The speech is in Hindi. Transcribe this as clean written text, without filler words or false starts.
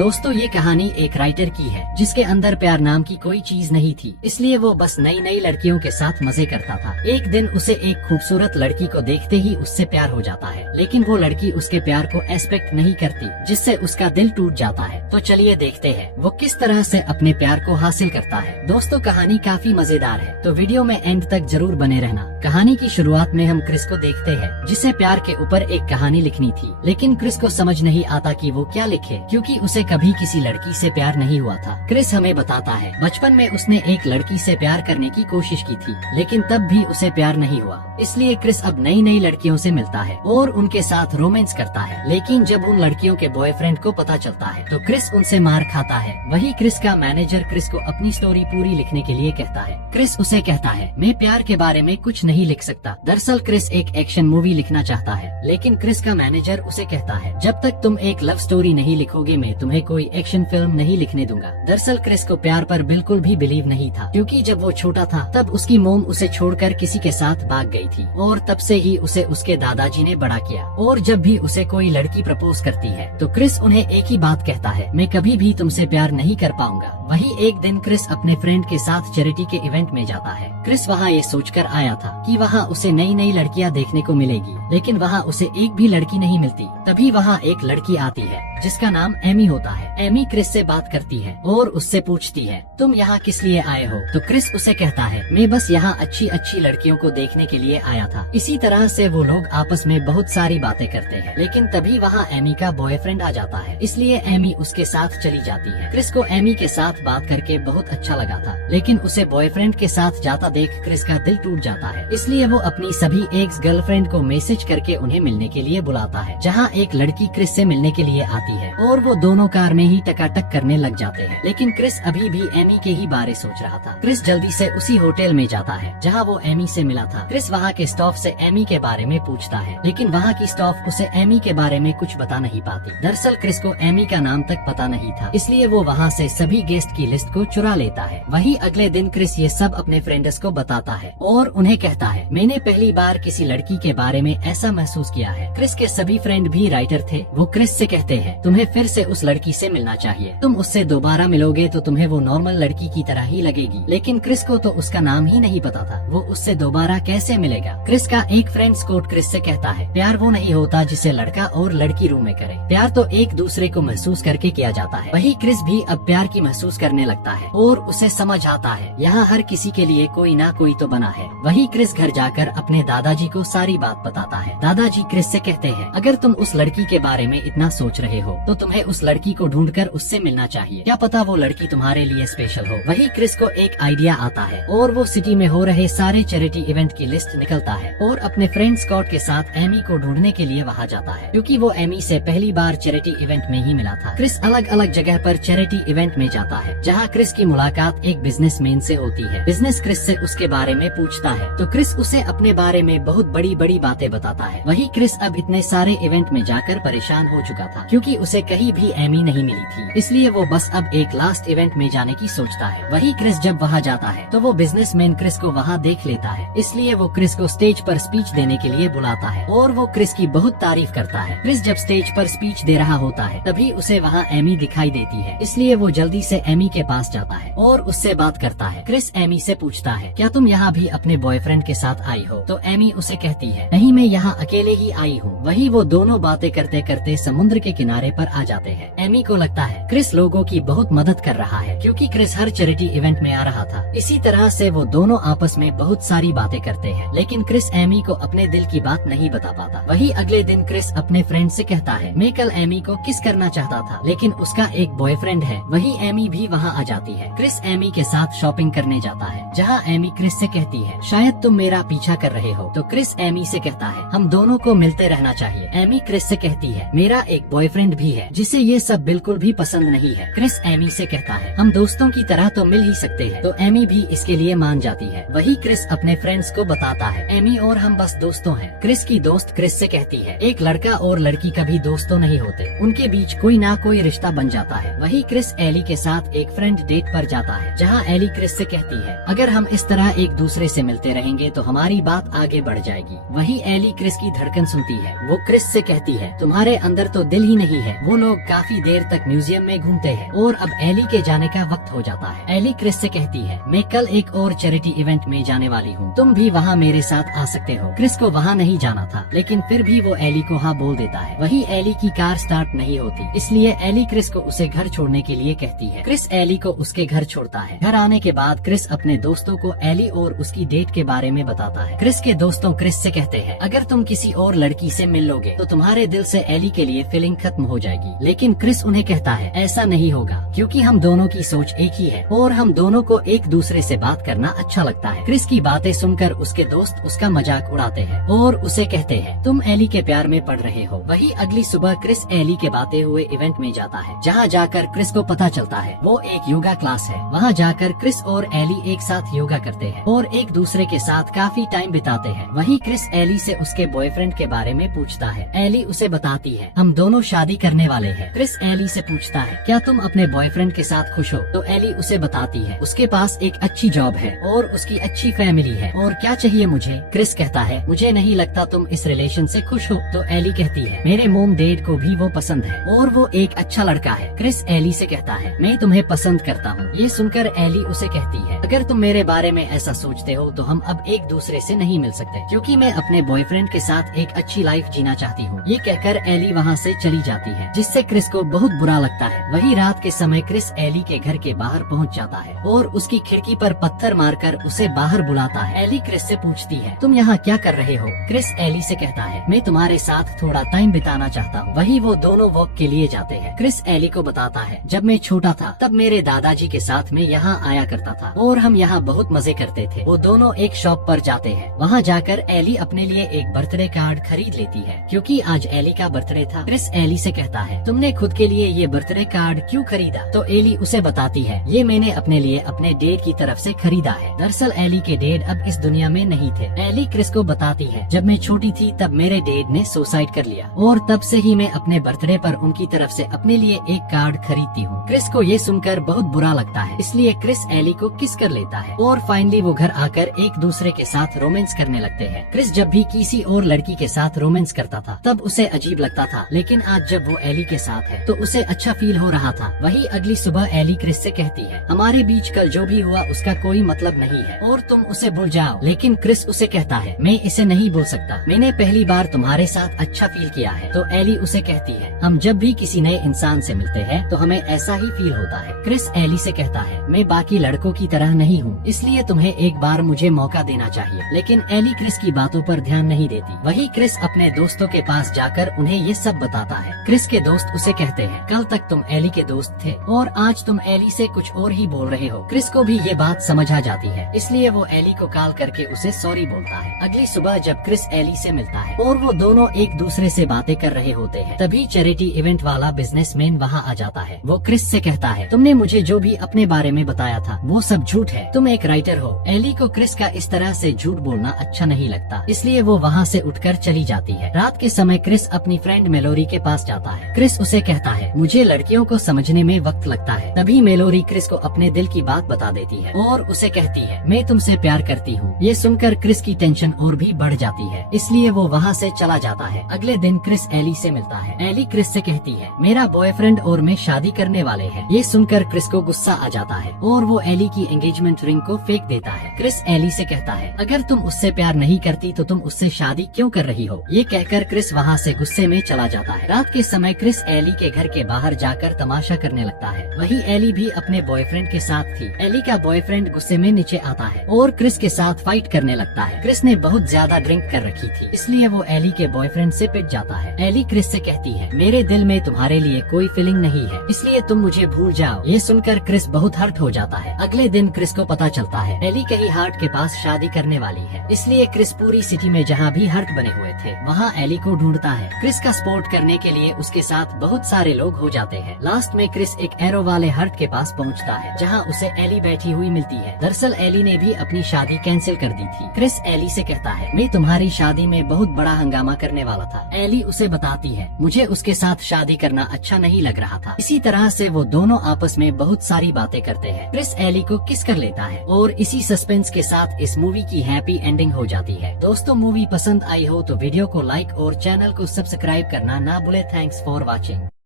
दोस्तों ये कहानी एक राइटर की है जिसके अंदर प्यार नाम की कोई चीज नहीं थी, इसलिए वो बस नई नई लड़कियों के साथ मजे करता था। एक दिन उसे एक खूबसूरत लड़की को देखते ही उससे प्यार हो जाता है, लेकिन वो लड़की उसके प्यार को एक्सपेक्ट नहीं करती, जिससे उसका दिल टूट जाता है। तो चलिए देखते हैं वो किस तरह से अपने प्यार को हासिल करता है। दोस्तों कहानी काफी मजेदार है, तो वीडियो में एंड तक जरूर बने रहना। कहानी की शुरुआत में हम क्रिस को देखते हैं, जिसे प्यार के ऊपर एक कहानी लिखनी थी, लेकिन क्रिस को समझ नहीं आता कि वो क्या लिखे, क्योंकि उसे कभी किसी लड़की से प्यार नहीं हुआ था। क्रिस हमें बताता है बचपन में उसने एक लड़की से प्यार करने की कोशिश की थी, लेकिन तब भी उसे प्यार नहीं हुआ। इसलिए क्रिस अब नई नई लड़कियों से मिलता है और उनके साथ रोमांस करता है, लेकिन जब उन लड़कियों के बॉयफ्रेंड को पता चलता है तो क्रिस उनसे मार खाता है। वही क्रिस का मैनेजर क्रिस को अपनी स्टोरी पूरी लिखने के लिए कहता है। क्रिस उसे कहता है, मैं प्यार के बारे में कुछ नहीं लिख सकता। दरअसल क्रिस एक एक्शन मूवी लिखना चाहता है, लेकिन क्रिस का मैनेजर उसे कहता है, जब तक तुम एक लव स्टोरी नहीं लिखोगे मैं तुम्हें कोई एक्शन फिल्म नहीं लिखने दूंगा। दरअसल क्रिस को प्यार पर बिल्कुल भी बिलीव नहीं था, क्योंकि जब वो छोटा था तब उसकी मोम उसे छोड़कर किसी के साथ भाग गई थी, और तब से ही उसे उसके दादाजी ने बड़ा किया। और जब भी उसे कोई लड़की प्रपोज करती है तो क्रिस उन्हें एक ही बात कहता है, मैं कभी भी तुमसे प्यार नहीं कर पाऊंगा। वही एक दिन क्रिस अपने फ्रेंड के साथ चैरिटी के इवेंट में जाता है। क्रिस वहाँ ये सोचकर आया था कि वहाँ उसे नई नई लड़कियाँ देखने को मिलेगी, लेकिन वहाँ उसे एक भी लड़की नहीं मिलती। तभी वहाँ एक लड़की आती है जिसका नाम एमी होता है। एमी क्रिस से बात करती है और उससे पूछती है, तुम यहाँ किस लिए आए हो? तो क्रिस उसे कहता है, मैं बस यहाँ अच्छी अच्छी लड़कियों को देखने के लिए आया था। इसी तरह से वो लोग आपस में बहुत सारी बातें करते हैं, लेकिन तभी वहाँ एमी का बॉयफ्रेंड आ जाता है, इसलिए एमी उसके साथ चली जाती है। क्रिस को एमी के साथ बात करके बहुत अच्छा लगा था, लेकिन उसे बॉयफ्रेंड के साथ जाता देख क्रिस का दिल टूट जाता है। इसलिए वो अपनी सभी एक्स गर्लफ्रेंड को मैसेज करके उन्हें मिलने के लिए बुलाता है, जहाँ एक लड़की क्रिस से मिलने के लिए आती है और वो दोनों कार में ही टकाटक करने लग जाते हैं। लेकिन क्रिस अभी भी एमी के ही बारे सोच रहा था। क्रिस जल्दी से उसी होटल में जाता है जहाँ वो एमी से मिला था। क्रिस वहाँ के स्टाफ से एमी के बारे में पूछता है, लेकिन वहाँ की स्टाफ उसे एमी के बारे में कुछ बता नहीं पाती। दरअसल क्रिस को एमी का नाम तक पता नहीं था, इसलिए वो वहाँ से सभी गेस्ट की लिस्ट को चुरा लेता है। वही अगले दिन क्रिस ये सब अपने फ्रेंड्स को बताता है और उन्हें कहता है, मैंने पहली बार किसी लड़की के बारे में ऐसा महसूस किया है। क्रिस के सभी फ्रेंड भी राइटर थे। वो क्रिस से कहते हैं, तुम्हें फिर से उस लड़की से मिलना चाहिए, तुम उससे दोबारा मिलोगे तो तुम्हें वो नॉर्मल लड़की की तरह ही लगेगी। लेकिन क्रिस को तो उसका नाम ही नहीं पता था, वो उससे दोबारा कैसे मिलेगा। क्रिस का एक फ्रेंड स्कॉट क्रिस से कहता है, प्यार वो नहीं होता जिसे लड़का और लड़की रूम में करे, प्यार तो एक दूसरे को महसूस करके किया जाता है। वही क्रिस भी अब प्यार की महसूस करने लगता है और उसे समझ आता है यहाँ हर किसी के लिए कोई ना कोई तो बना है। वही क्रिस घर जाकर अपने दादाजी को सारी बात बताता है। दादाजी क्रिस से कहते हैं, अगर तुम उस लड़की के बारे में इतना सोच रहे हो तो तुम्हें उस लड़की को ढूंढकर उससे मिलना चाहिए, क्या पता वो लड़की तुम्हारे लिए स्पेशल हो। वही क्रिस को एक आइडिया आता है और वो सिटी में हो रहे सारे चैरिटी इवेंट की लिस्ट निकलता है और अपने फ्रेंड स्कॉट के साथ एमी को ढूंढने के लिए वहाँ जाता है, क्योंकि वो एमी से पहली बार चैरिटी इवेंट में ही मिला था। क्रिस अलग अलग जगह पर चैरिटी इवेंट में जाता है, जहाँ क्रिस की मुलाकात एक बिजनेसमैन से होती है। बिजनेस क्रिस से उसके बारे में पूछता है तो क्रिस उसे अपने बारे में बहुत बड़ी बड़ी बातें बताता है। वही क्रिस अब इतने सारे इवेंट में जाकर परेशान हो चुका था, क्योंकि उसे कहीं भी एमी नहीं मिली थी, इसलिए वो बस अब एक लास्ट इवेंट में जाने की सोचता है। वही क्रिस जब वहाँ जाता है तो वो बिजनेसमैन क्रिस को वहाँ देख लेता है, इसलिए वो क्रिस को स्टेज पर स्पीच देने के लिए बुलाता है और वो क्रिस की बहुत तारीफ करता है। क्रिस जब स्टेज पर स्पीच दे रहा होता है तभी उसे वहाँ एमी दिखाई देती है, इसलिए वो जल्दी से एमी के पास जाता है और उससे बात करता है। क्रिस एमी से पूछता है, क्या तुम यहाँ भी अपने बॉयफ्रेंड के साथ आई हो? तो एमी उसे कहती है, नहीं मैं यहाँ अकेले ही आई हूँ। वही वो दोनों बातें करते करते समुद्र के किनारे पर आ जाते हैं। एमी को लगता है क्रिस लोगों की बहुत मदद कर रहा है, क्योंकि क्रिस हर चैरिटी इवेंट में आ रहा था। इसी तरह से वो दोनों आपस में बहुत सारी बातें करते हैं, लेकिन क्रिस एमी को अपने दिल की बात नहीं बता पाता। वही अगले दिन क्रिस अपने फ्रेंड से कहता है, मैं कल एमी को किस करना चाहता था, लेकिन उसका एक बॉयफ्रेंड है। वही एमी भी वहाँ आ जाती है। क्रिस एमी के साथ शॉपिंग करने जाता है, जहाँ एमी क्रिस से कहती है, शायद तुम मेरा पीछा कर रहे हो। तो क्रिस एमी से कहता है, हम दोनों को मिलते रहना चाहिए। एमी क्रिस से कहती है, मेरा एक बॉयफ्रेंड भी है जिसे ये सब बिल्कुल भी पसंद नहीं है। क्रिस एमी से कहता है, हम दोस्तों की तरह तो मिल ही सकते हैं। तो एमी भी इसके लिए मान जाती है। वही क्रिस अपने फ्रेंड्स को बताता है, एमी और हम बस दोस्तों हैं। क्रिस की दोस्त क्रिस से कहती है, एक लड़का और लड़की कभी दोस्तों नहीं होते, उनके बीच कोई ना कोई रिश्ता बन जाता है। वही क्रिस एली के साथ एक फ्रेंड डेट पर जाता है, जहाँ एली क्रिस से कहती है, अगर हम इस तरह एक दूसरे से मिलते रहेंगे तो हमारी बात आगे बढ़ जाएगी। वही एली क्रिस की धड़कन सुनती है। वो क्रिस से कहती है, तुम्हारे अंदर तो दिल ही नहीं है। वो लोग काफी देर तक तक म्यूजियम में घूमते हैं और अब एली के जाने का वक्त हो जाता है। एली क्रिस से कहती है, मैं कल एक और चैरिटी इवेंट में जाने वाली हूँ, तुम भी वहाँ मेरे साथ आ सकते हो। क्रिस को वहाँ नहीं जाना था, लेकिन फिर भी वो एली को हाँ बोल देता है। वही एली की कार स्टार्ट नहीं होती, इसलिए एली क्रिस को उसे घर छोड़ने के लिए कहती है। क्रिस एली को उसके घर छोड़ता है। घर आने के बाद क्रिस अपने दोस्तों को एली और उसकी डेट के बारे में बताता है। क्रिस के दोस्तों क्रिस से कहते हैं, अगर तुम किसी और लड़की से मिल लोगे तो तुम्हारे दिल से एली के लिए फीलिंग खत्म हो जाएगी। लेकिन क्रिस उन्हें कहता है, ऐसा नहीं होगा, क्योंकि हम दोनों की सोच एक ही है और हम दोनों को एक दूसरे से बात करना अच्छा लगता है। क्रिस की बातें सुनकर उसके दोस्त उसका मजाक उड़ाते हैं और उसे कहते हैं, तुम एली के प्यार में पड़ रहे हो। वही अगली सुबह क्रिस एली के बातें हुए इवेंट में जाता है, जहाँ जाकर क्रिस को पता चलता है वो एक योगा क्लास है। वहाँ जाकर क्रिस और एली एक साथ योगा करते हैं और एक दूसरे के साथ काफी टाइम बिताते हैं। वही क्रिस एली से उसके बॉयफ्रेंड के बारे में पूछता है। एली उसे बताती है, हम दोनों शादी करने वाले हैं। क्रिस एली से पूछता है, क्या तुम अपने बॉयफ्रेंड के साथ खुश हो? तो एली उसे बताती है, उसके पास एक अच्छी जॉब है और उसकी अच्छी फैमिली है, और क्या चाहिए मुझे? क्रिस कहता है, मुझे नहीं लगता तुम इस रिलेशन से खुश हो। तो एली कहती है, मेरे मोम डैड को भी वो पसंद है और वो एक अच्छा लड़का है। क्रिस एली से कहता है, मैं तुम्हें पसंद करता हूँ। ये सुनकर एली उसे कहती है, अगर तुम मेरे बारे में ऐसा सोचते हो तो हम अब एक दूसरे से नहीं मिल सकते, क्योंकि मैं अपने बॉयफ्रेंड के साथ एक अच्छी लाइफ जीना चाहती हूँ। ये कहकर एली वहाँ से चली जाती है, जिससे क्रिस को बहुत बुरा लगता है। वही रात के समय क्रिस एली के घर के बाहर पहुँच जाता है और उसकी खिड़की पर पत्थर मारकर उसे बाहर बुलाता है। एली क्रिस से पूछती है, तुम यहाँ क्या कर रहे हो? क्रिस एली से कहता है, मैं तुम्हारे साथ थोड़ा टाइम बिताना चाहता हूँ। वही वो दोनों वॉक के लिए जाते हैं। क्रिस एली को बताता है, जब मैं छोटा था तब मेरे दादाजी के साथ में यहाँ आया करता था और हम यहाँ बहुत मजे करते थे। वो दोनों एक शॉप पर जाते हैं। वहाँ जाकर एली अपने लिए एक बर्थडे कार्ड खरीद लेती है, क्योंकि आज एली का बर्थडे था। क्रिस एली से कहता है, तुमने खुद के लिए ये बर्थडे कार्ड क्यों खरीदा? तो एली उसे बताती है, ये मैंने अपने लिए अपने डैड की तरफ से खरीदा है। दरअसल एली के डैड अब इस दुनिया में नहीं थे। एली क्रिस को बताती है, जब मैं छोटी थी तब मेरे डैड ने सुसाइड कर लिया और तब से ही मैं अपने बर्थडे पर उनकी तरफ से अपने लिए एक कार्ड खरीदती हूँ। क्रिस को ये सुनकर बहुत बुरा लगता है, इसलिए क्रिस एली को किस कर लेता है और फाइनली वो घर आकर एक दूसरे के साथ रोमांस करने लगते हैं। क्रिस जब भी किसी और लड़की के साथ रोमांस करता था तब उसे अजीब लगता था, लेकिन आज जब वो एली के साथ है तो उसे अच्छा फील हो रहा था। वही अगली सुबह एली क्रिस से कहती है, हमारे बीच कल जो भी हुआ उसका कोई मतलब नहीं है और तुम उसे भूल जाओ। लेकिन क्रिस उसे कहता है, मैं इसे नहीं भूल सकता, मैंने पहली बार तुम्हारे साथ अच्छा फील किया है। तो एली उसे कहती है, हम जब भी किसी नए इंसान से मिलते हैं तो हमें ऐसा ही फील होता है। क्रिस एली से कहता है, मैं बाकी लड़कों की तरह नहीं हूँ, इसलिए तुम्हें एक बार मुझे मौका देना चाहिए। लेकिन एली क्रिस की बातों पर ध्यान नहीं देती। वही क्रिस अपने दोस्तों के पास जाकर उन्हें ये सब बताता है। क्रिस के दोस्त उसे कहते हैं, कल तक तुम एली के दोस्त थे और आज तुम एली से कुछ और ही बोल रहे हो। क्रिस को भी ये बात समझ आ जाती है, इसलिए वो एली को कॉल करके उसे सॉरी बोलता है। अगली सुबह जब क्रिस एली से मिलता है और वो दोनों एक दूसरे से बातें कर रहे होते हैं, तभी चैरिटी इवेंट वाला बिजनेसमैन वहाँ आ जाता है। वो क्रिस से कहता है, तुमने मुझे जो भी अपने बारे में बताया था वो सब झूठ है, तुम एक राइटर हो। एली को क्रिस का इस तरह से झूठ बोलना अच्छा नहीं लगता, इसलिए वो वहाँ से उठकर चली जाती है। रात के समय क्रिस अपनी फ्रेंड मेलोरी के पास जाता है। क्रिस उसे कहता है, मुझे लड़कियों को समझने में वक्त लगता है। तभी मेलोरी क्रिस को अपने दिल की बात बता देती है और उसे कहती है, मैं तुमसे प्यार करती हूँ। ये सुनकर क्रिस की टेंशन और भी बढ़ जाती है, इसलिए वो वहाँ से चला जाता है। अगले दिन क्रिस एली से मिलता है। एली क्रिस से कहती है, मेरा बॉयफ्रेंड और मैं शादी करने वाले हैं। ये सुनकर क्रिस को गुस्सा आ जाता है और वो एली की एंगेजमेंट रिंग को फेंक देता है। क्रिस एली से कहता है, अगर तुम उससे प्यार नहीं करती तो तुम उससे शादी क्यों कर रही हो? ये कहकर क्रिस वहाँ से गुस्से में चला जाता है। रात के समय क्रिस एली के घर के बाहर जाकर तमाशा करने लगता है। वही एली भी अपने बॉयफ्रेंड के साथ थी। एली का बॉयफ्रेंड गुस्से में नीचे आता है और क्रिस के साथ फाइट करने लगता है। क्रिस ने बहुत ज्यादा ड्रिंक कर रखी थी, इसलिए वो एली के बॉयफ्रेंड से पिट जाता है। एली क्रिस से कहती है, मेरे दिल में तुम्हारे लिए कोई फीलिंग नहीं है, इसलिए तुम मुझे भूल जाओ। ये सुनकर क्रिस बहुत हर्ट हो जाता है। अगले दिन क्रिस को पता चलता है एली कहीं हार्ट के पास शादी करने वाली है, इसलिए क्रिस पूरी सिटी में जहाँ भी हर्ट बने हुए थे वहाँ एली को ढूंढता है। क्रिस का सपोर्ट करने के लिए उसके साथ बहुत सारे लोग हो जाते हैं। लास्ट में क्रिस एक एरो वाले हर्ट के पास पहुँचता है, जहाँ उसे एली बैठी हुई मिलती है। दरअसल एली ने भी अपनी शादी कैंसिल कर दी थी। क्रिस एली से कहता है, मैं तुम्हारी शादी में बहुत बड़ा हंगामा करने वाला था। एली उसे बताती है, मुझे उसके साथ शादी करना अच्छा नहीं लग रहा था। इसी तरह से वो दोनों आपस में बहुत सारी बातें करते हैं। क्रिस एली को किस कर लेता है और इसी सस्पेंस के साथ इस मूवी की हैप्पी एंडिंग हो जाती है। दोस्तों, मूवी पसंद आई हो तो वीडियो को लाइक और चैनल को सब्सक्राइब करना ना भूले। Thanks for watching.